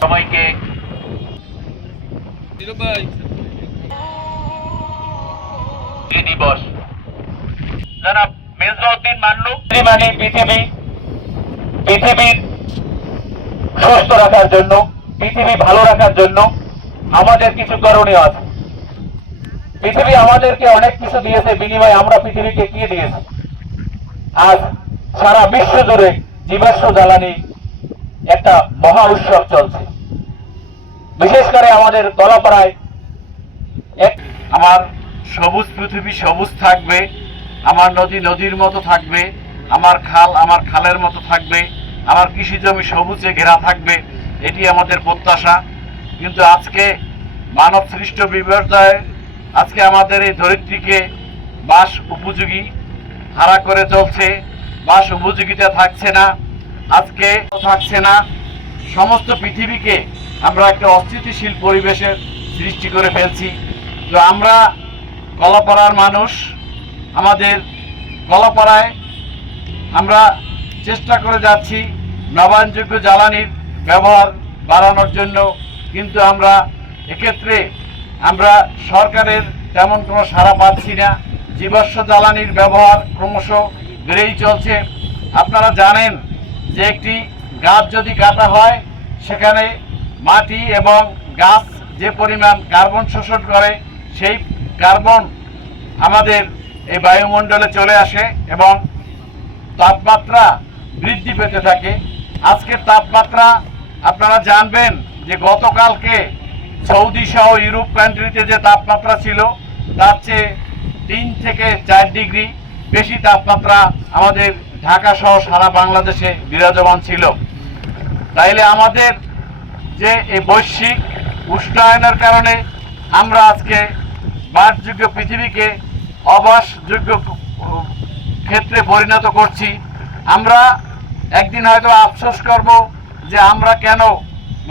সবাইকে। দিবস। জনাব মান্নু মানে পৃথিবী, পৃথিবীর সুস্থ রাখার জন্য, পৃথিবী ভালো রাখার জন্য আমাদের কিছু করণীয় আছে। পৃথিবী আমাদেরকে অনেক কিছু দিয়েছে, বিনিময়ে আমরা পৃথিবীকে কি দিয়েছি? আজ সারা বিশ্ব জুড়ে জীবাশ্ম জ্বালানি একটা মহা উৎসব চলছে। বিশেষ করে আমাদের কলাপাড়ায় এক আমার সবুজ পৃথিবী সবুজ থাকবে, আমার নদী নদীর মতো থাকবে, আমার খাল আমার খালের মতো থাকবে, আমার কৃষি জমি সবুজে ঘেরা থাকবে, এটি আমাদের প্রত্যাশা। কিন্তু আজকে মানব সৃষ্ট বিপর্যয়ে, আজকে আমাদের এই ধরিত্রীকে বাস উপযোগী হারা করে চলছে, বাস উপযোগিতা থাকছে না। আজকে থাকছে না। সমস্ত পৃথিবীকে আমরা একটা অস্থিতিশীল পরিবেশের সৃষ্টি করে ফেলছি। তো আমরা কলাপাড়ার মানুষ, আমাদের কলাপাড়ায় আমরা চেষ্টা করে যাচ্ছি নবায়নযোগ্য জ্বালানির ব্যবহার বাড়ানোর জন্য। কিন্তু আমরা এক্ষেত্রে আমরা সরকারের তেমন কোনো সাড়া পাচ্ছি না। জীবাশ্ম জ্বালানির ব্যবহার ক্রমশ বেড়েই চলছে। আপনারা জানেন যে একটি গাছ যদি কাটা হয়, সেখানে মাটি এবং গাছ যে পরিমাণ কার্বন শোষণ করে, সেই কার্বন আমাদের এই বায়ুমণ্ডলে চলে আসে এবং তাপমাত্রা বৃদ্ধি পেতে থাকে। আজকের তাপমাত্রা আপনারা জানবেন যে গতকালকে সৌদি সহ ইউরোপ কান্ট্রিতে যে তাপমাত্রা ছিল, তার চেয়ে তিন থেকে চার ডিগ্রি বেশি তাপমাত্রা আমাদের ঢাকা সহ সারা বাংলাদেশে বিরাজমান ছিল। তাইলে আমাদের যে এই বৈশ্বিক উষ্ণায়নের কারণে আমরা আজকে বাসযোগ্য পৃথিবীকে অবাসযোগ্য ক্ষেত্রে পরিণত করছি, আমরা একদিন হয়তো আফসোস করব যে আমরা কেন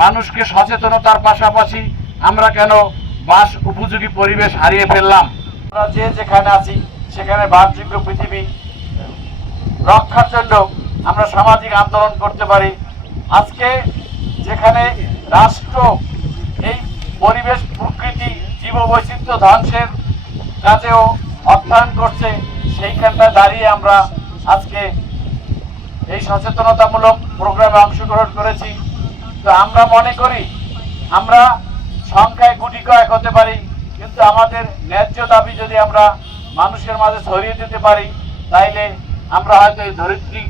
মানুষকে সচেতনতার পাশাপাশি আমরা কেন বাস উপযোগী পরিবেশ হারিয়ে ফেললাম। আমরা যে যেখানে আছি, সেখানে বাসযোগ্য পৃথিবী রক্ষার জন্য আমরা সামাজিক আন্দোলন করতে পারি। আজকে যেখানে রাষ্ট্র এই পরিবেশ, প্রকৃতি, জীববৈচিত্র্য ধ্বংসের কাজেও অর্থায়ন করছে, সেইখানটায় দাঁড়িয়ে আমরা আজকে এই সচেতনতামূলক প্রোগ্রামে অংশগ্রহণ করেছি। তো আমরা মনে করি, আমরা সংখ্যায় গুটি কয়েক হতে পারি, কিন্তু আমাদের ন্যায্য দাবি যদি আমরা মানুষের মাঝে ছড়িয়ে দিতে পারি, তাইলে আমরা হয়তো এই ধরিত্রী